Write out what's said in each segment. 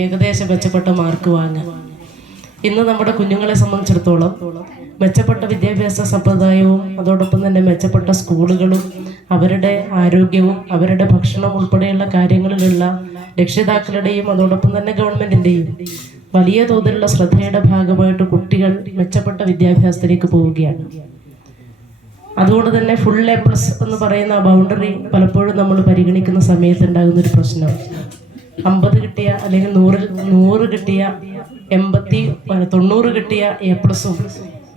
ഏകദേശം മെച്ചപ്പെട്ട മാർക്ക് വാങ്ങുക. ഇന്ന് നമ്മുടെ കുഞ്ഞുങ്ങളെ സംബന്ധിച്ചിടത്തോളം മെച്ചപ്പെട്ട വിദ്യാഭ്യാസ സമ്പ്രദായവും അതോടൊപ്പം തന്നെ മെച്ചപ്പെട്ട സ്കൂളുകളും അവരുടെ ആരോഗ്യവും അവരുടെ ഭക്ഷണം ഉൾപ്പെടെയുള്ള കാര്യങ്ങളിലുള്ള രക്ഷിതാക്കളുടെയും അതോടൊപ്പം തന്നെ ഗവൺമെൻറ്റിൻ്റെയും വലിയ തോതിലുള്ള ശ്രദ്ധയുടെ ഭാഗമായിട്ട് കുട്ടികൾ മെച്ചപ്പെട്ട വിദ്യാഭ്യാസത്തിലേക്ക് പോവുകയാണ്. അതുകൊണ്ട് തന്നെ ഫുൾ A+ എന്ന് പറയുന്ന ബൗണ്ടറി പലപ്പോഴും നമ്മൾ പരിഗണിക്കുന്ന സമയത്ത് ഉണ്ടാകുന്നൊരു പ്രശ്നം 50 കിട്ടിയ അല്ലെങ്കിൽ 100 കിട്ടിയ 90 കിട്ടിയ A+ഉം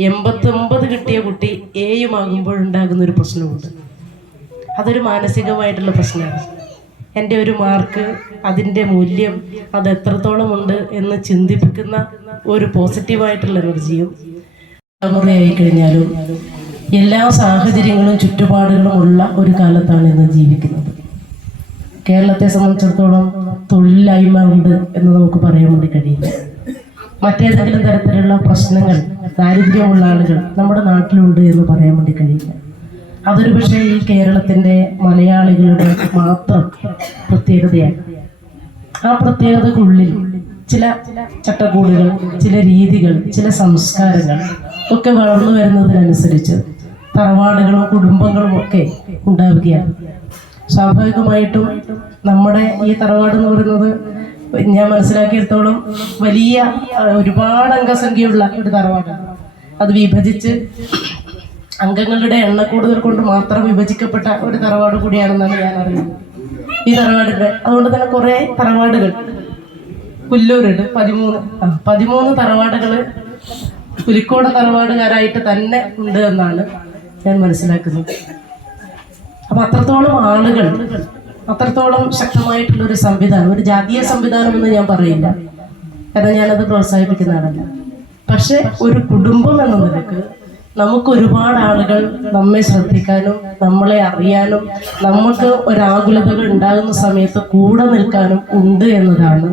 89 കിട്ടിയ കുട്ടി Aയുമാകുമ്പോഴുണ്ടാകുന്നൊരു പ്രശ്നമുണ്ട്. അതൊരു മാനസികമായിട്ടുള്ള പ്രശ്നമാണ്. എൻ്റെ ഒരു മാർക്ക്, അതിൻ്റെ മൂല്യം, അത് എത്രത്തോളം ഉണ്ട് എന്ന് ചിന്തിപ്പിക്കുന്ന ഒരു പോസിറ്റീവായിട്ടുള്ള എനർജിയും തലമുറയായി കഴിഞ്ഞാലും എല്ലാ സാഹചര്യങ്ങളും ചുറ്റുപാടുകളും ഉള്ള ഒരു കാലത്താണ് ഇന്ന് ജീവിക്കുന്നത്. കേരളത്തെ സംബന്ധിച്ചിടത്തോളം തൊഴിലില്ലായ്മ ഉണ്ട് എന്ന് നമുക്ക് പറയാൻ വേണ്ടി കഴിയില്ല. മറ്റേതെങ്കിലും തരത്തിലുള്ള പ്രശ്നങ്ങൾ, ദാരിദ്ര്യമുള്ള ആളുകൾ നമ്മുടെ നാട്ടിലുണ്ട് എന്ന് പറയാൻ വേണ്ടി കഴിയില്ല. അതൊരു പക്ഷേ ഈ കേരളത്തിൻ്റെ മലയാളികളുടെ മാത്രം പ്രത്യേകതയാണ്. ആ പ്രത്യേകതക്കുള്ളിൽ ചില ചട്ടക്കൂടുകൾ, ചില രീതികൾ, ചില സംസ്കാരങ്ങൾ ഒക്കെ വളർന്നു വരുന്നതിനനുസരിച്ച് തറവാടുകളും കുടുംബങ്ങളും ഒക്കെ ഉണ്ടാവുകയാണ്. സ്വാഭാവികമായിട്ടും നമ്മുടെ ഈ തറവാട് എന്ന് പറയുന്നത് ഞാൻ മനസ്സിലാക്കിയെടുത്തോളം വലിയ ഒരുപാട് അംഗസംഖ്യയുള്ള ഒരു തറവാടാണ്. അത് വിഭജിച്ച് അംഗങ്ങളുടെ എണ്ണക്കൂടുതൽ കൊണ്ട് മാത്രം വിഭജിക്കപ്പെട്ട ഒരു തറവാട് കൂടിയാണെന്നാണ് ഞാൻ അറിയുന്നത് ഈ തറവാടിൻ്റെ. അതുകൊണ്ട് തന്നെ കുറേ തറവാടുകൾ പുല്ലൂരുണ്ട്. 13 തറവാടുകൾ പുലിക്കോട് തറവാടുകാരായിട്ട് തന്നെ ഉണ്ട് എന്നാണ് ഞാൻ മനസ്സിലാക്കുന്നത്. അപ്പം അത്രത്തോളം ആളുകൾ, അത്രത്തോളം ശക്തമായിട്ടുള്ളൊരു സംവിധാനം, ഒരു ജാതീയ സംവിധാനം എന്ന് ഞാൻ പറയില്ല, കാരണം ഞാനത് പ്രോത്സാഹിപ്പിക്കുന്നതാണല്ല. പക്ഷെ ഒരു കുടുംബം എന്ന നിലക്ക് നമുക്ക് ഒരുപാട് ആളുകൾ നമ്മെ ശ്രദ്ധിക്കാനും നമ്മളെ അറിയാനും നമുക്ക് ഒരാകുലതകൾ ഉണ്ടാകുന്ന സമയത്ത് കൂടെ നിൽക്കാനും ഉണ്ട് എന്നതാണ്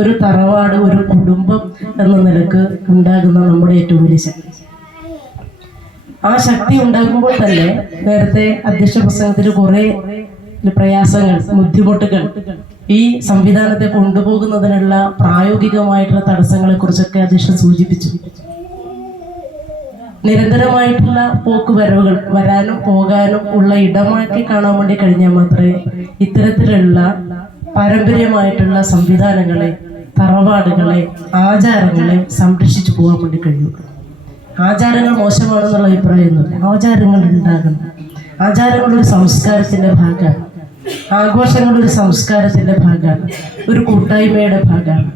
ഒരു തറവാട്, ഒരു കുടുംബം എന്ന നിലക്ക് ഉണ്ടാകുന്ന നമ്മുടെ ഏറ്റവും വലിയ ശക്തി. ആ ശക്തി ഉണ്ടാകുമ്പോൾ തന്നെ നേരത്തെ അധ്യക്ഷ പ്രസംഗത്തിൽ കുറേ പ്രയാസങ്ങൾ, ബുദ്ധിമുട്ടുകൾ, ഈ സംവിധാനത്തെ കൊണ്ടുപോകുന്നതിനുള്ള പ്രായോഗികമായിട്ടുള്ള തടസ്സങ്ങളെ കുറിച്ചൊക്കെ അധ്യക്ഷൻ സൂചിപ്പിച്ചു. നിരന്തരമായിട്ടുള്ള പോക്കുവരവുകൾ, വരാനും പോകാനും ഉള്ള ഇടമാക്കി കാണാൻ വേണ്ടി കഴിഞ്ഞാൽ മാത്രമേ ഇത്തരത്തിലുള്ള പാരമ്പര്യമായിട്ടുള്ള സംവിധാനങ്ങളെ, തറവാടുകളെ, ആചാരങ്ങളെ സംരക്ഷിച്ചു പോകാൻ വേണ്ടി കഴിയുള്ളൂ. ആചാരങ്ങൾ മോശമാണെന്നുള്ള അഭിപ്രായമൊന്നുമില്ല. ആചാരങ്ങൾ ഉണ്ടാകണം. ആചാരങ്ങളൊരു സംസ്കാരത്തിൻ്റെ ഭാഗമാണ്. ആഘോഷങ്ങളൊരു സംസ്കാരത്തിൻ്റെ ഭാഗമാണ്, ഒരു കൂട്ടായ്മയുടെ ഭാഗമാണ്.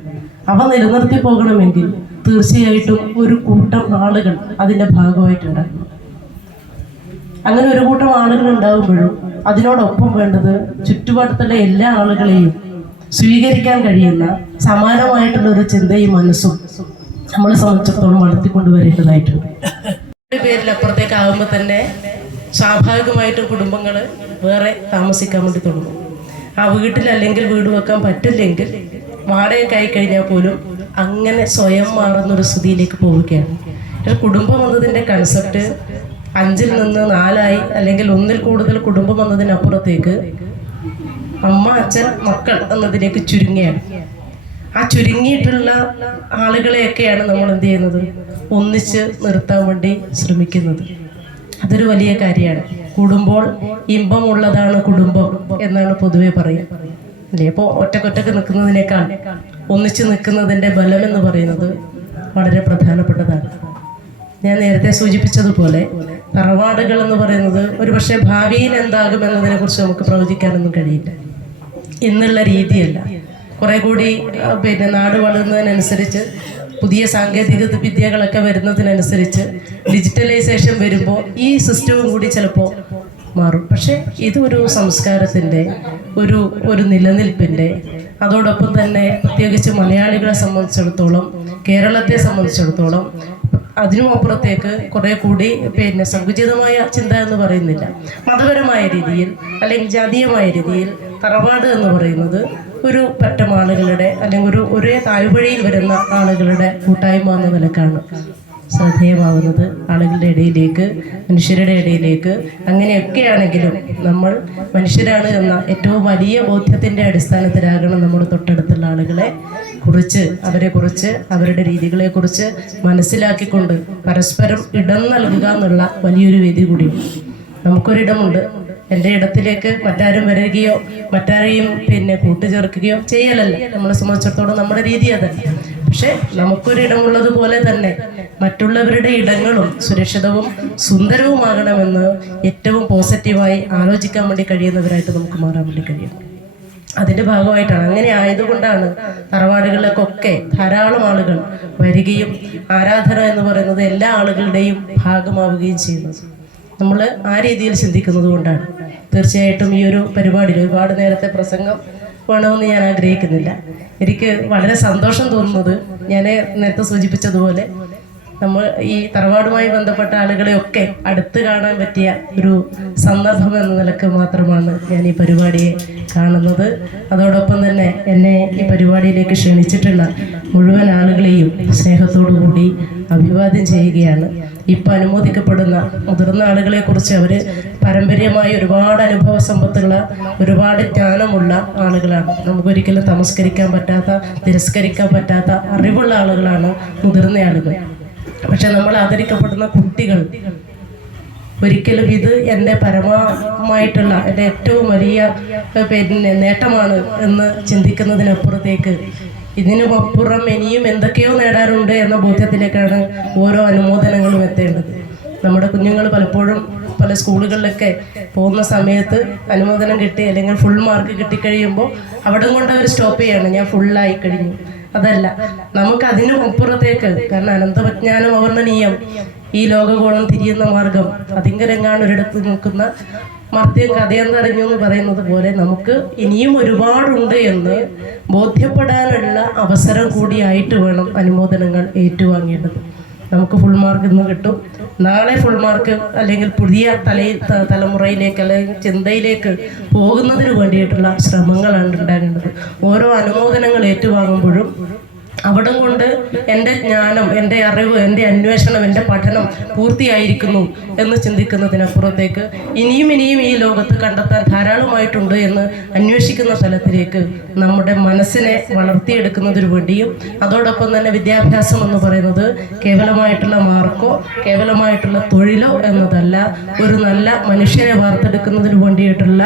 അവ നിലനിർത്തി പോകണമെങ്കിൽ തീർച്ചയായിട്ടും ഒരു കൂട്ടം ആളുകൾ അതിൻ്റെ ഭാഗമായിട്ടുണ്ടാകും. അങ്ങനെ ഒരു കൂട്ടം ആളുകൾ ഉണ്ടാകുമ്പോഴും അതിനോടൊപ്പം വേണ്ടത് ചുറ്റുപാടത്തുള്ള എല്ലാ ആളുകളെയും സ്വീകരിക്കാൻ കഴിയുന്ന സമാനമായിട്ടുള്ള ഒരു ചിന്തയും മനസ്സും നമ്മളെ സംബന്ധിച്ചിടത്തോളം വളർത്തിക്കൊണ്ടുവരേണ്ടതായിട്ടുണ്ട്. പേരിൽ അപ്പുറത്തേക്കാകുമ്പോൾ തന്നെ സ്വാഭാവികമായിട്ടും കുടുംബങ്ങൾ വേറെ താമസിക്കാൻ വേണ്ടി തുടങ്ങും. ആ വീട്ടിലല്ലെങ്കിൽ വീട് വെക്കാൻ പറ്റില്ലെങ്കിൽ വാടകയ്ക്കായി കഴിഞ്ഞാൽ പോലും അങ്ങനെ സ്വയം മാറുന്നൊരു സ്ഥിതിയിലേക്ക് പോവുകയാണ്. കുടുംബം എന്നതിൻ്റെ കൺസെപ്റ്റ് 5-ൽ നിന്ന് 4 അല്ലെങ്കിൽ 1-ൽ കൂടുതൽ കുടുംബം എന്നതിനപ്പുറത്തേക്ക് അമ്മ, അച്ഛൻ, മക്കൾ എന്നതിലേക്ക് ചുരുങ്ങിയാണ്. ആ ചുരുങ്ങിയിട്ടുള്ള ആളുകളെയൊക്കെയാണ് നമ്മൾ എന്ത് ചെയ്യുന്നത്, ഒന്നിച്ച് നിർത്താൻ വേണ്ടി ശ്രമിക്കുന്നത്. അതൊരു വലിയ കാര്യമാണ്. കൂടുമ്പോൾ ഇമ്പമുള്ളതാണ് കുടുംബം എന്നാണ് പൊതുവെ പറയുക അല്ലേ? അപ്പോൾ ഒറ്റക്കൊറ്റക്ക് നിൽക്കുന്നതിനേക്കാൾ ഒന്നിച്ച് നിൽക്കുന്നതിൻ്റെ ബലം എന്ന് പറയുന്നത് വളരെ പ്രധാനപ്പെട്ടതാണ്. ഞാൻ നേരത്തെ സൂചിപ്പിച്ചതുപോലെ തറവാടുകൾ എന്ന് പറയുന്നത് ഒരു പക്ഷേ ഭാവിയിൽ എന്താകും എന്നതിനെക്കുറിച്ച് നമുക്ക് പ്രവചിക്കാനൊന്നും കഴിയില്ല. ഇന്നുള്ള രീതിയല്ല. കുറെ കൂടി നാട് വളരുന്നതിനനുസരിച്ച്, പുതിയ സാങ്കേതിക വിദ്യകളൊക്കെ വരുന്നതിനനുസരിച്ച്, ഡിജിറ്റലൈസേഷൻ വരുമ്പോൾ ഈ സിസ്റ്റവും കൂടി ചിലപ്പോൾ മാറും. പക്ഷേ ഇതൊരു സംസ്കാരത്തിൻ്റെ, ഒരു നിലനിൽപ്പിൻ്റെ, അതോടൊപ്പം തന്നെ പ്രത്യേകിച്ച് മലയാളികളെ സംബന്ധിച്ചിടത്തോളം, കേരളത്തെ സംബന്ധിച്ചിടത്തോളം അതിനും അപ്പുറത്തേക്ക് കുറെ കൂടി സങ്കുചിതമായ ചിന്ത എന്ന് പറയുന്നില്ല, മതപരമായ രീതിയിൽ അല്ലെങ്കിൽ ജാതീയമായ രീതിയിൽ തറവാട് എന്ന് പറയുന്നത് ഒരു പറ്റം ആളുകളുടെ അല്ലെങ്കിൽ ഒരേ താഴ്വഴിയിൽ വരുന്ന ആളുകളുടെ കൂട്ടായ്മ എന്ന നിലക്കാണ് ശ്രദ്ധേയമാകുന്നത്. ആളുകളുടെ ഇടയിലേക്ക്, മനുഷ്യരുടെ ഇടയിലേക്ക്. അങ്ങനെയൊക്കെയാണെങ്കിലും നമ്മൾ മനുഷ്യരാണ് എന്ന ഏറ്റവും വലിയ ബോധ്യത്തിൻ്റെ അടിസ്ഥാനത്തിലാകണം നമ്മുടെ തൊട്ടടുത്തുള്ള ആളുകളെ അവരെക്കുറിച്ച് അവരുടെ രീതികളെക്കുറിച്ച് മനസ്സിലാക്കിക്കൊണ്ട് പരസ്പരം ഇടം നൽകുക എന്നുള്ള വലിയൊരു വേദി കൂടിയാണ്. നമുക്കൊരിടമുണ്ട്. എൻ്റെ ഇടത്തിലേക്ക് മറ്റാരും വരികയോ മറ്റാരെയും കൂട്ടുചേർക്കുകയോ ചെയ്യലല്ല. നമ്മളെ സംബന്ധിച്ചിടത്തോളം നമ്മുടെ രീതി അതല്ല. പക്ഷെ നമുക്കൊരിടമുള്ളതുപോലെ തന്നെ മറ്റുള്ളവരുടെ ഇടങ്ങളും സുരക്ഷിതവും സുന്ദരവുമാകണമെന്ന് ഏറ്റവും പോസിറ്റീവായി ആലോചിക്കാൻ വേണ്ടി കഴിയുന്നവരായിട്ട് നമുക്ക് മാറാൻ വേണ്ടി കഴിയും. അതിൻ്റെ ഭാഗമായിട്ടാണ്, അങ്ങനെ ആയതുകൊണ്ടാണ് തറവാടുകളിലേക്കൊക്കെ ധാരാളം ആളുകൾ വരികയും ആരാധന എന്ന് പറയുന്നത് എല്ലാ ആളുകളുടെയും ഭാഗമാവുകയും ചെയ്യുന്നത്. നമ്മൾ ആ രീതിയിൽ ചിന്തിക്കുന്നത് കൊണ്ടാണ്. തീർച്ചയായിട്ടും ഈ ഒരു പരിപാടിയിൽ ഒരുപാട് നേരത്തെ പ്രസംഗം വേണമെന്ന് ഞാൻ ആഗ്രഹിക്കുന്നില്ല. എനിക്ക് വളരെ സന്തോഷം തോന്നുന്നത്, ഞാൻ നേരത്തെ സൂചിപ്പിച്ചതുപോലെ നമ്മൾ ഈ തറവാടുമായി ബന്ധപ്പെട്ട ആളുകളെയൊക്കെ അടുത്ത് കാണാൻ പറ്റിയ ഒരു സന്ദർഭം എന്ന നിലക്ക് മാത്രമാണ് ഞാൻ ഈ പരിപാടിയെ കാണുന്നത്. അതോടൊപ്പം തന്നെ എന്നെ ഈ പരിപാടിയിലേക്ക് ക്ഷണിച്ചിട്ടുള്ള മുഴുവൻ ആളുകളെയും സ്നേഹത്തോടു കൂടി അഭിവാദ്യം ചെയ്യുകയാണ്. ഇപ്പം അനുമോദിക്കപ്പെടുന്ന മുതിർന്ന ആളുകളെക്കുറിച്ച് അവർ പാരമ്പര്യമായി ഒരുപാട് അനുഭവ സമ്പത്തുള്ള, ഒരുപാട് ജ്ഞാനമുള്ള ആളുകളാണ്. നമുക്കൊരിക്കലും തമസ്കരിക്കാൻ പറ്റാത്ത, തിരസ്കരിക്കാൻ പറ്റാത്ത അറിവുള്ള ആളുകളാണ് മുതിർന്ന ആളുകൾ. പക്ഷെ നമ്മൾ ആദരിക്കപ്പെടുന്ന കുട്ടികൾ ഒരിക്കലും ഇത് എൻ്റെ പരമമായിട്ടുള്ള, എൻ്റെ ഏറ്റവും വലിയ നേട്ടമാണ് എന്ന് ചിന്തിക്കുന്നതിനപ്പുറത്തേക്ക് ഇതിനുമപ്പുറം ഇനിയും എന്തൊക്കെയോ നേടാറുണ്ട് എന്ന ബോധ്യത്തിലേക്കാണ് ഓരോ അനുമോദനങ്ങളും എത്തേണ്ടത്. നമ്മുടെ കുഞ്ഞുങ്ങൾ പലപ്പോഴും പല സ്കൂളുകളിലൊക്കെ പോകുന്ന സമയത്ത് അനുമോദനം കിട്ടി അല്ലെങ്കിൽ ഫുൾ മാർക്ക് കിട്ടിക്കഴിയുമ്പോൾ അവിടെ കൊണ്ട് അവർ സ്റ്റോപ്പ് ചെയ്യാണ്, ഞാൻ ഫുള്ളായി കഴിഞ്ഞു. അതല്ല, നമുക്കതിനും അപ്പുറത്തേക്ക്, കാരണം അനന്തവിജ്ഞാനം അവർണ്ണനീയം, ഈ ലോകഗോളം തിരിയുന്ന മാർഗം അതിങ്കരങ്ങാണ് ഒരിടത്ത് നിൽക്കുന്ന മർദ്യം കഥയെന്നറിഞ്ഞു എന്ന് പറയുന്നത് പോലെ നമുക്ക് ഇനിയും ഒരുപാടുണ്ട് എന്ന് ബോധ്യപ്പെടാനുള്ള അവസരം കൂടിയായിട്ട് വേണം അനുമോദനങ്ങൾ ഏറ്റുവാങ്ങേണ്ടത്. നമുക്ക് ഫുൾ മാർക്ക് ഇന്ന് കിട്ടും, നാളെ ഫുൾ മാർക്ക് അല്ലെങ്കിൽ പുതിയ തലമുറയിലേക്ക് അല്ലെങ്കിൽ ചിന്തയിലേക്ക് പോകുന്നതിന് വേണ്ടിയിട്ടുള്ള ശ്രമങ്ങളാണ് ഉണ്ടാകേണ്ടത്. ഓരോ അനുമോദനങ്ങൾ ഏറ്റുവാങ്ങുമ്പോഴും അവിടം കൊണ്ട് എൻ്റെ ജ്ഞാനം, എൻ്റെ അറിവ്, എൻ്റെ അന്വേഷണം, എൻ്റെ പഠനം പൂർത്തിയായിരിക്കുന്നു എന്ന് ചിന്തിക്കുന്നതിനപ്പുറത്തേക്ക് ഇനിയും ഈ ലോകത്ത് കണ്ടെത്താൻ ധാരാളമായിട്ടുണ്ട് എന്ന് അന്വേഷിക്കുന്ന തലത്തിലേക്ക് നമ്മുടെ മനസ്സിനെ വളർത്തിയെടുക്കുന്നതിന് വേണ്ടിയും, അതോടൊപ്പം തന്നെ വിദ്യാഭ്യാസം എന്ന് പറയുന്നത് കേവലമായിട്ടുള്ള മാർക്കോ കേവലമായിട്ടുള്ള തൊഴിലോ എന്നതല്ല, ഒരു നല്ല മനുഷ്യനെ വാർത്തെടുക്കുന്നതിന് വേണ്ടിയിട്ടുള്ള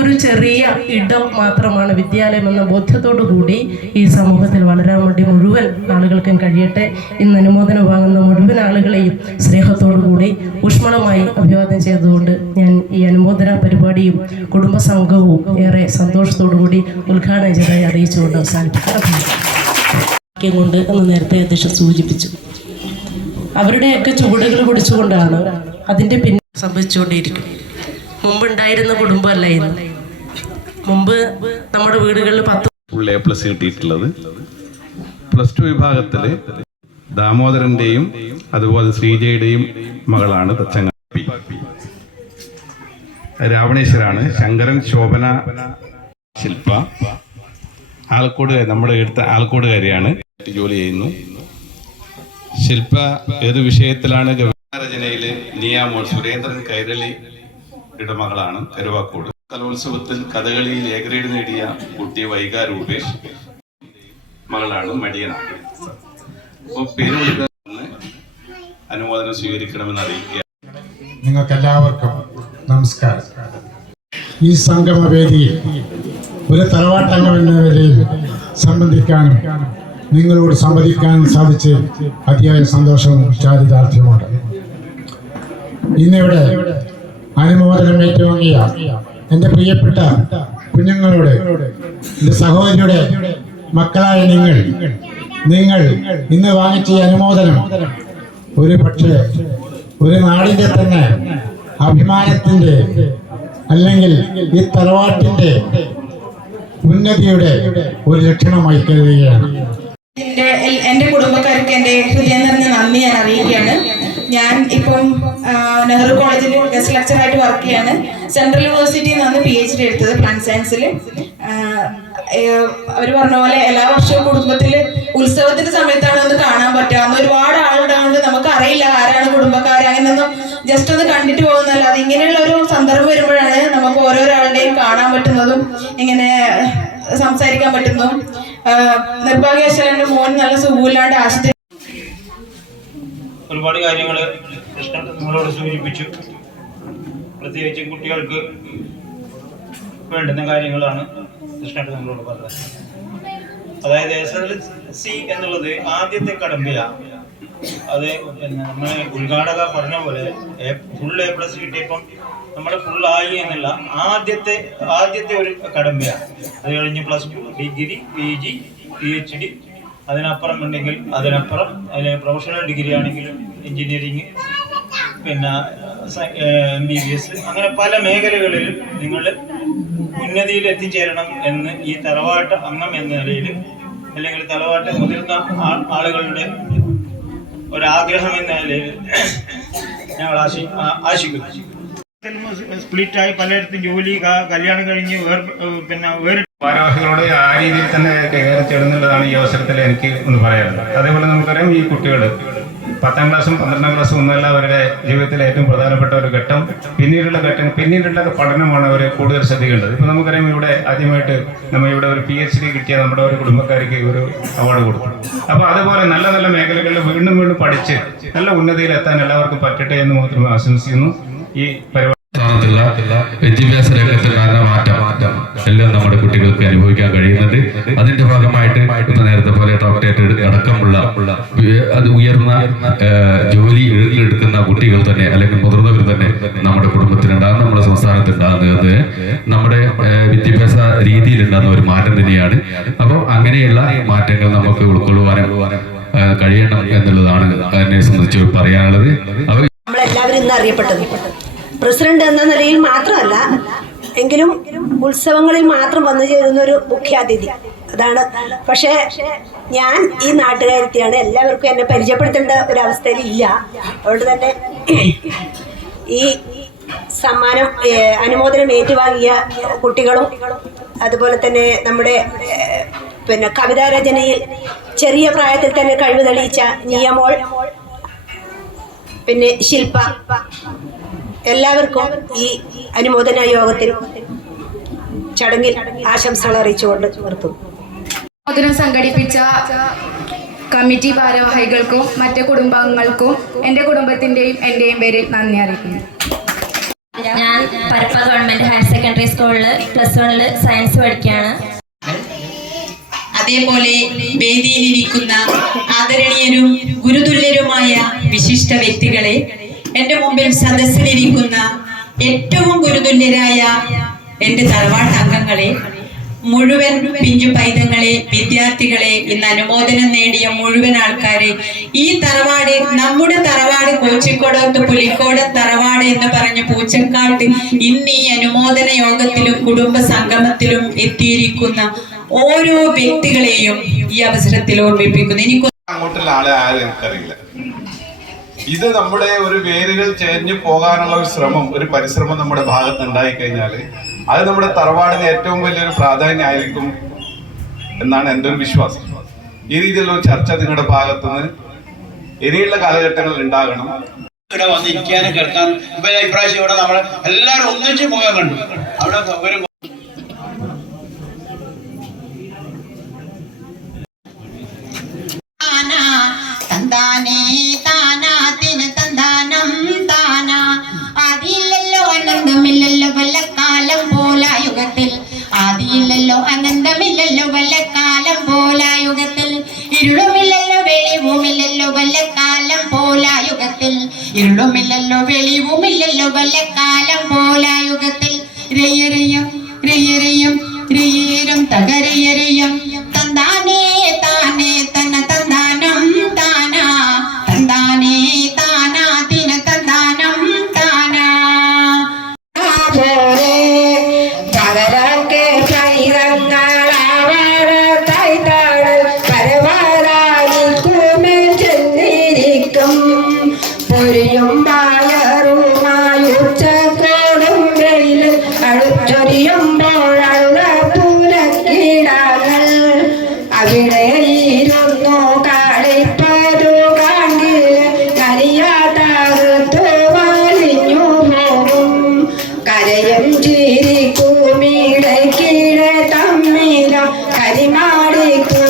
ഒരു ചെറിയ ഇടം മാത്രമാണ് വിദ്യാലയം എന്ന ബോധ്യത്തോടു കൂടി ഈ സമൂഹത്തിൽ വളരാൻ വേണ്ടി മുഴുവൻ ആളുകൾക്കും കഴിയട്ടെ. ഇന്ന് അനുമോദനം വാങ്ങുന്ന മുഴുവൻ ആളുകളെയും സ്നേഹത്തോടു കൂടി ഊഷ്മളമായി അഭിവാദ്യം ചെയ്തുകൊണ്ട് ഞാൻ ഈ അനുമോദന പരിപാടിയും കുടുംബസംഘവും ഏറെ സന്തോഷത്തോടു കൂടി ഉദ്ഘാടനം ചെയ്തതായി അറിയിച്ചുകൊണ്ട് അവസാനിപ്പിക്കും കൊണ്ട് എന്ന് നേരത്തെ അധ്യക്ഷൻ സൂചിപ്പിച്ചു. അവരുടെയൊക്കെ ചുവടുകൾ പിടിച്ചുകൊണ്ടാണ് അതിൻ്റെ പിന്നെ സംഭവിച്ചുകൊണ്ടേയിരിക്കും. മുമ്പുണ്ടായിരുന്ന കുടുംബമല്ല ഇന്ന്. മുമ്പ് നമ്മുടെ വീടുകളിൽ 10+ കിട്ടിയിട്ടുള്ളത്. +2 വിഭാഗത്തിൽ ദാമോദരന്റെയും അതുപോലെ ശ്രീജയുടെയും മകളാണ് തച്ചങ്ങാപ്പി. രാവണേശ്വരാണ്. ശങ്കരൻ, ശോഭന, ശില്പ ആലക്കോട്, നമ്മുടെ അടുത്ത ആലക്കോടുകാരിയാണ്, ജോലി ചെയ്യുന്നു. ശില്പ ഏത് വിഷയത്തിലാണ്? രചനയില് നിയാമോൾ സുരേന്ദ്രൻ കൈരളിയുടെ മകളാണ്, കരുവാക്കോട്. കലോത്സവത്തിൽ കഥകളിയിൽ A ഗ്രേഡ് നേടിയ കുട്ടി വൈകാ രൂപേഷ് മകളാണ്, മടിയനാണ്. അപ്പോൾ പേര് വിളിക്കുന്ന അനുമോദനം സ്വീകരിക്കണമെന്ന് അറിയിക്കുക. നിങ്ങൾക്കെല്ലാവർക്കും നമസ്കാരം. ഈ സംഗമവേദിയിൽ ഒരു തറവാട്ടംഗം എന്ന നിലയിൽ സംബന്ധിക്കാനും നിങ്ങളോട് സംവദിക്കാനും സാധിച്ച് അതിയായ സന്തോഷവും ചാരിതാർത്ഥ്യമുണ്ട്. ഇന്നിവിടെ അനുമോദനം ഏറ്റുവാങ്ങിയ എൻ്റെ പ്രിയപ്പെട്ട കുഞ്ഞുങ്ങളോട്, എൻ്റെ സഹോദരിയുടെ മക്കളായ നിങ്ങൾ ഇന്ന് വാങ്ങിച്ച അനുമോദനം ഒരു പക്ഷേ ഒരു നാടിൻ്റെ തന്നെ അഭിമാനത്തിൻ്റെ അല്ലെങ്കിൽ ഈ തറവാട്ടിൻ്റെ ഉന്നതിയുടെ ഒരു ലക്ഷണമായി കരുതുകയാണ്. എൻ്റെ കുടുംബക്കാർക്ക് എൻ്റെ ഹൃദയം നിറഞ്ഞ നന്ദി ഞാൻ അറിയിക്കുകയാണ്. ഞാൻ ഇപ്പം നെഹ്റു കോളേജിൽ ഗസ്റ്റ് ലെക്ചറായിട്ട് വർക്ക് ചെയ്യാണ്. സെൻട്രൽ യൂണിവേഴ്സിറ്റിയിൽ നിന്നാണ് PhD എടുത്തത്, പ്ലാന്റ് സയൻസിൽ. അവർ പറഞ്ഞ പോലെ എല്ലാ വർഷവും കുടുംബത്തിൽ ഉത്സവത്തിന്റെ സമയത്താണ് ഒന്ന് കാണാൻ പറ്റുക. അന്ന് ഒരുപാട് ആളുണ്ടാവുകൊണ്ട് നമുക്ക് അറിയില്ല ആരാണ് കുടുംബക്കാർ, അങ്ങനെയൊന്നും ജസ്റ്റ് ഒന്ന് കണ്ടിട്ട് പോകുന്നല്ലാതെ ഇങ്ങനെയുള്ള ഒരു സന്ദർഭം വരുമ്പോഴാണ് നമുക്ക് ഓരോരാളുടെയും കാണാൻ പറ്റുന്നതും ഇങ്ങനെ സംസാരിക്കാൻ പറ്റുന്നതും. നിർഭാഗ്യവശാൽ എൻ്റെ മോൻ നല്ല സുഖമില്ലാണ്ട് ആശുപത്രി. ഒരുപാട് കാര്യങ്ങൾ കൃഷ്ണൻ നമ്മളോട് സൂചിപ്പിച്ചു. പ്രത്യേകിച്ചും കുട്ടികൾക്ക് വേണ്ടുന്ന കാര്യങ്ങളാണ് കൃഷ്ണൻ നമ്മളോട് പറഞ്ഞത്. അതായത് SLC എന്നുള്ളത് ആദ്യത്തെ കടമ്പയാണ്. അത് പിന്നെ നമ്മളെ ഉദ്ഘാടക പറഞ്ഞ പോലെ ഫുൾ A+ കിട്ടിയപ്പം നമ്മൾ ഫുള്ളായി എന്നുള്ള ആദ്യത്തെ ഒരു കടമ്പയാണ്. അത് കഴിഞ്ഞ് +2, ഡിഗ്രി, PG, PhD, അതിനപ്പുറം ഉണ്ടെങ്കിൽ അതിനപ്പുറം, അല്ലെങ്കിൽ പ്രൊഫഷണൽ ഡിഗ്രി ആണെങ്കിലും എൻജിനീയറിങ്, പിന്നെ MBBS, അങ്ങനെ പല മേഖലകളിലും നിങ്ങൾ ഉന്നതിയിൽ എത്തിച്ചേരണം എന്ന് ഈ തറവാട്ട് അംഗം എന്ന നിലയിൽ, അല്ലെങ്കിൽ തറവാട്ട് മുതിർന്ന ആളുകളുടെ ഒരാഗ്രഹം എന്ന നിലയിൽ ഞങ്ങൾ ആശിക്കുന്നു. സ്പ്ലിറ്റായി പലയിടത്തും ജോലി, കല്യാണം കഴിഞ്ഞ് ഭാരവാഹികളോട് ആ രീതിയിൽ തന്നെ കൈകാര്യം ചെയ്യണമെന്നുള്ളതാണ് ഈ അവസരത്തിൽ എനിക്ക് ഒന്ന് പറയാനുള്ളത്. അതേപോലെ നമുക്കറിയാം, ഈ കുട്ടികൾ 10ാം ക്ലാസ്സും 12ാം ക്ലാസ്സും ഒന്നല്ല അവരുടെ ജീവിതത്തിലെ ഏറ്റവും പ്രധാനപ്പെട്ട ഒരു ഘട്ടം. പിന്നീടുള്ള പഠനമാണ് അവർ കൂടുതൽ ശ്രദ്ധിക്കേണ്ടത്. ഇപ്പോൾ നമുക്കറിയാം, ഇവിടെ ആദ്യമായിട്ട് ഇവിടെ ഒരു PhD കിട്ടിയ നമ്മുടെ ഒരു കുടുംബക്കാർക്ക് ഒരു അവാർഡ് കൊടുക്കും. അപ്പോൾ അതുപോലെ നല്ല നല്ല മേഖലകളിൽ വീണ്ടും പഠിച്ച് നല്ല ഉന്നതിയിലെത്താൻ എല്ലാവർക്കും പറ്റട്ടെ എന്ന് മാത്രം ആശംസിക്കുന്നു. ഈ പരിപാടി വിദ്യാഭ്യാസ രംഗത്തുണ്ടാകുന്ന മാറ്റം എല്ലാം നമ്മുടെ കുട്ടികൾക്ക് അനുഭവിക്കാൻ കഴിയുന്നുണ്ട്. അതിന്റെ ഭാഗമായിട്ട് ഇപ്പൊ നേരത്തെ പോലെ ഡോക്ടറേറ്റ് അടക്കമുള്ള അത് ഉയർന്ന ജോലി എടുക്കുന്ന കുട്ടികൾ തന്നെ, അല്ലെങ്കിൽ മുതിർന്നവർ തന്നെ നമ്മുടെ കുടുംബത്തിലുണ്ടാകുന്ന, നമ്മുടെ സംസ്ഥാനത്തുണ്ടാകുന്നത് നമ്മുടെ വിദ്യാഭ്യാസ രീതിയിലുണ്ടാകുന്ന ഒരു മാറ്റം തന്നെയാണ്. അപ്പോൾ അങ്ങനെയുള്ള മാറ്റങ്ങൾ നമുക്ക് ഉൾക്കൊള്ളുവാനും കഴിയണം എന്നുള്ളതാണ് അതിനെ സംബന്ധിച്ച് പറയാനുള്ളത്. നമ്മളെല്ലാവരും ഇന്ന് അറിയപ്പെട്ടത് പ്രസിഡന്റ് എന്ന നിലയിൽ മാത്രമല്ല, എങ്കിലും ഉത്സവങ്ങളിൽ മാത്രം വന്നു ചേരുന്ന ഒരു മുഖ്യാതിഥി അതാണ്. പക്ഷേ ഞാൻ ഈ നാട്ടുകാരത്തിയാണ്, എല്ലാവർക്കും എന്നെ പരിചയപ്പെടുത്തേണ്ട ഒരവസ്ഥയിൽ ഇല്ല. അതുകൊണ്ട് തന്നെ ഈ സമ്മാനം അനുമോദനം ഏറ്റുവാങ്ങിയ കുട്ടികളും, അതുപോലെ തന്നെ നമ്മുടെ പിന്നെ കവിതാരചനയിൽ ചെറിയ പ്രായത്തിൽ തന്നെ കഴിവ് തെളിയിച്ച നിയമോൾ, പിന്നെ ശില്പ, എല്ലാവർക്കും ഈ അനുമോദന യോഗത്തിൽ ചടങ്ങിൽ ആശംസകൾ അറിയിച്ചുകൊണ്ട് നിർത്തുന്നു. അനുമോദനം സംഘടിപ്പിച്ച കമ്മിറ്റി ഭാരവാഹികൾക്കും മറ്റ് കുടുംബാംഗങ്ങൾക്കും എൻ്റെ കുടുംബത്തിൻ്റെയും എൻ്റെയും പേരിൽ നന്ദി അറിയിക്കുന്നു. ഞാൻ പരപ്പ ഗവൺമെൻറ് ഹയർ സെക്കൻഡറി സ്കൂളിൽ +1 സയൻസ് പഠിക്കുകയാണ്. അതേപോലെ വേദിയിലിരിക്കുന്ന ആദരണീയരും ഗുരുതുല്യരുമായ വിശിഷ്ട വ്യക്തികളെ, എൻ്റെ മുമ്പിൽ സദസ്സിലിരിക്കുന്ന ഏറ്റവും ഗുരുതുല്യരായ എൻ്റെ തറവാട്ട് അംഗങ്ങളെ, മുഴുവൻ പിഞ്ചു പൈതങ്ങളെ, വിദ്യാർത്ഥികളെ, ഇന്ന് അനുമോദനം നേടിയ മുഴുവൻ ആൾക്കാരെ, ഈ തറവാട് നമ്മുടെ തറവാട് കോച്ചിക്കോടത്ത് പുലിക്കോട് തറവാട് എന്ന് പറഞ്ഞ പൂച്ചക്കാട്ട് ഇന്ന് ഈ അനുമോദന യോഗത്തിലും കുടുംബ സംഗമത്തിലും എത്തിയിരിക്കുന്ന ഓരോ വ്യക്തികളെയും ഈ അവസരത്തിൽ ഓർമ്മിപ്പിക്കുന്നു. എനിക്ക് അങ്ങോട്ടുള്ള ആളെ ആരും എനിക്കറിയില്ല. ഇത് നമ്മുടെ ഒരു വേരുകൾ ചേർന്ന് പോകാനുള്ള ഒരു ശ്രമം, ഒരു പരിശ്രമം നമ്മുടെ ഭാഗത്ത് ഉണ്ടായിക്കഴിഞ്ഞാൽ അത് നമ്മുടെ തറവാടിന് ഏറ്റവും വലിയൊരു പ്രാധാന്യമായിരിക്കും എന്നാണ് എൻ്റെ ഒരു വിശ്വാസം. ഈ രീതിയിലുള്ള ഒരു ചർച്ച നിങ്ങളുടെ ഭാഗത്തുനിന്ന് ഇനിയുള്ള കാലഘട്ടങ്ങളിൽ ഉണ്ടാകണം. ഇവിടെ വന്നിരിക്കാനും കേൾക്കാൻ ഇപ്രാവശ്യം ഇവിടെ നമ്മൾ എല്ലാവരും ഒന്നിച്ച് മുഖം കണ്ടു. അവിടെ ഒരു തന്താനേ താനാത്തിന് തന്താനം താനാ, ആദിയില്ലല്ലോ അനന്തമില്ലല്ലോ വല്ലക്കാലം പോലായുഗത്തിൽ, ആദിയില്ലല്ലോ അനന്തമില്ലല്ലോ വല്ലക്കാലം പോലായുഗത്തിൽ, ഇരുളുമില്ലല്ലോ വെളിവുമില്ലല്ലോ വല്ലക്കാലം പോലായുഗത്തിൽ, ഇരുളുമില്ലല്ലോ വെളിവുമില്ലല്ലോ വല്ലക്കാലം പോലായുഗത്തിൽ, രയ്യരയും രയ്യരയും രയ്യേരും തകരയരയും തന്താനേ താനേ തന്ന തന്താനം താനാ, തന്താനേ താനാ തിന തന്താനം താനാ. പകരക്ക് ചെന്നിരിക്കും പൊരിയും പായറുമായുച്ചക്കോടും വെയിൽ അഴുച്ചൊരിയുമ്പോഴള്ള പൂരക്കിടാങ്ങൾ അവിടെ ഇരുന്നു കളിപ്പതു കാണിൽ കരിയാതാകത്തു വലിഞ്ഞു പോകും. കരയും ചിരിക്കുമിടക്കിടെ തമ്മില കരിമാടിക്കു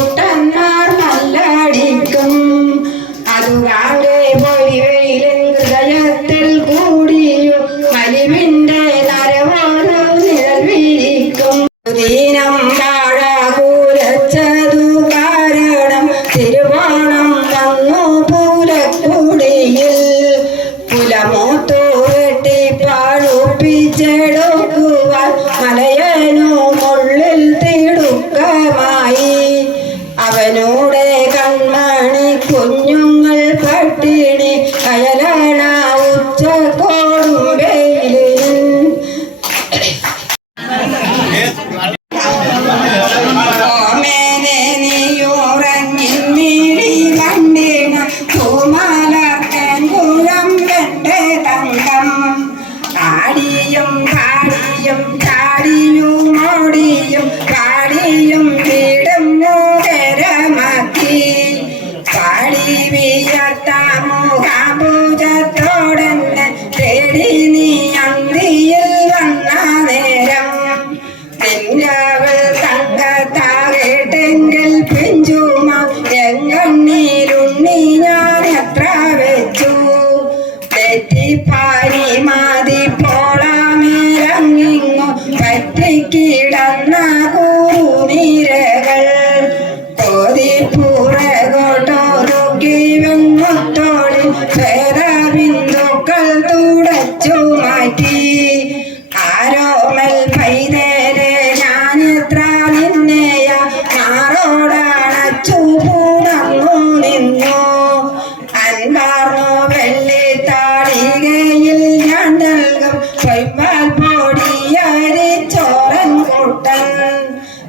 പൊടിയാരി ചോരൻ കൂട്ടൻ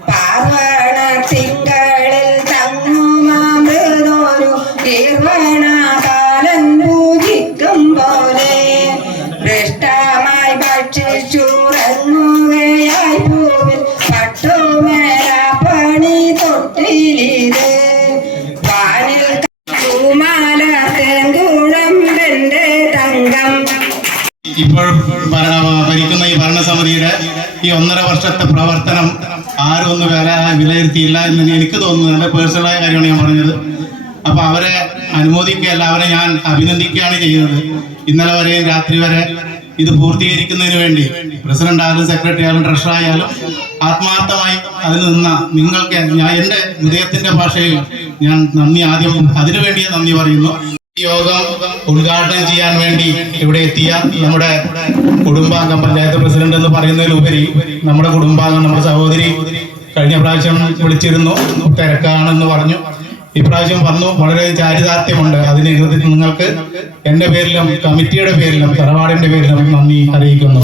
പാർവണ തിങ്കളിൽ തങ്ങുമാമൃതോരു ഈർവണ കാലൻ പൂജിക്കും പോലെ ഭ്രഷ്ടമായി ഭക്ഷിച്ചുറങ്ങുകയായി പൂവിൽ പട്ടുമേല പണി തൊട്ടിലിത് വാനിൽ പൂമാല തേങ്കുഴമ്പന്റെ തങ്കം. ഇപ്പോൾ ഭരിക്കുന്ന ഈ ഭരണസമിതിയുടെ ഈ 1.5 വർഷത്തെ പ്രവർത്തനം ആരും ഒന്ന് വിലയിരുത്തിയില്ല എന്ന് എനിക്ക് തോന്നുന്നു. എൻ്റെ പേഴ്സണലായ കാര്യമാണ് ഞാൻ പറഞ്ഞത്. അപ്പോൾ അവരെ അനുമോദിക്കുകയല്ല, അവരെ ഞാൻ അഭിനന്ദിക്കുകയാണ് ചെയ്യുന്നത്. ഇന്നലെ വരെയും രാത്രി വരെ ഇത് പൂർത്തീകരിക്കുന്നതിന് വേണ്ടി പ്രസിഡന്റ് ആയാലും സെക്രട്ടറി ആയാലും ട്രഷറർ ആയാലും ആത്മാർത്ഥമായി അതിൽ നിന്ന നിങ്ങൾക്ക് ഞാൻ എൻ്റെ ഹൃദയത്തിന്റെ ഭാഷയിൽ ഞാൻ ആദ്യം അതിനുവേണ്ടി നന്ദി പറയുന്നു. ഈ യോഗം ഉദ്ഘാടനം ചെയ്യാൻ വേണ്ടി ഇവിടെ എത്തിയ നമ്മുടെ കുടുംബാംഗം, പഞ്ചായത്ത് പ്രസിഡന്റ് എന്ന് പറയുന്നതിലുപരി നമ്മുടെ കുടുംബാംഗം, നമ്മുടെ സഹോദരി കഴിഞ്ഞ പ്രാവശ്യം വിളിച്ചിരുന്നു, തിരക്കാണെന്ന് പറഞ്ഞു. ഇപ്രാവശ്യം വന്നു. വളരെ ചാരിതാർത്ഥ്യമുണ്ട്. അതിന് നിങ്ങൾക്ക് എൻ്റെ പേരിലും കമ്മിറ്റിയുടെ പേരിലും തറവാടിന്റെ പേരിലും നന്ദി അറിയിക്കുന്നു.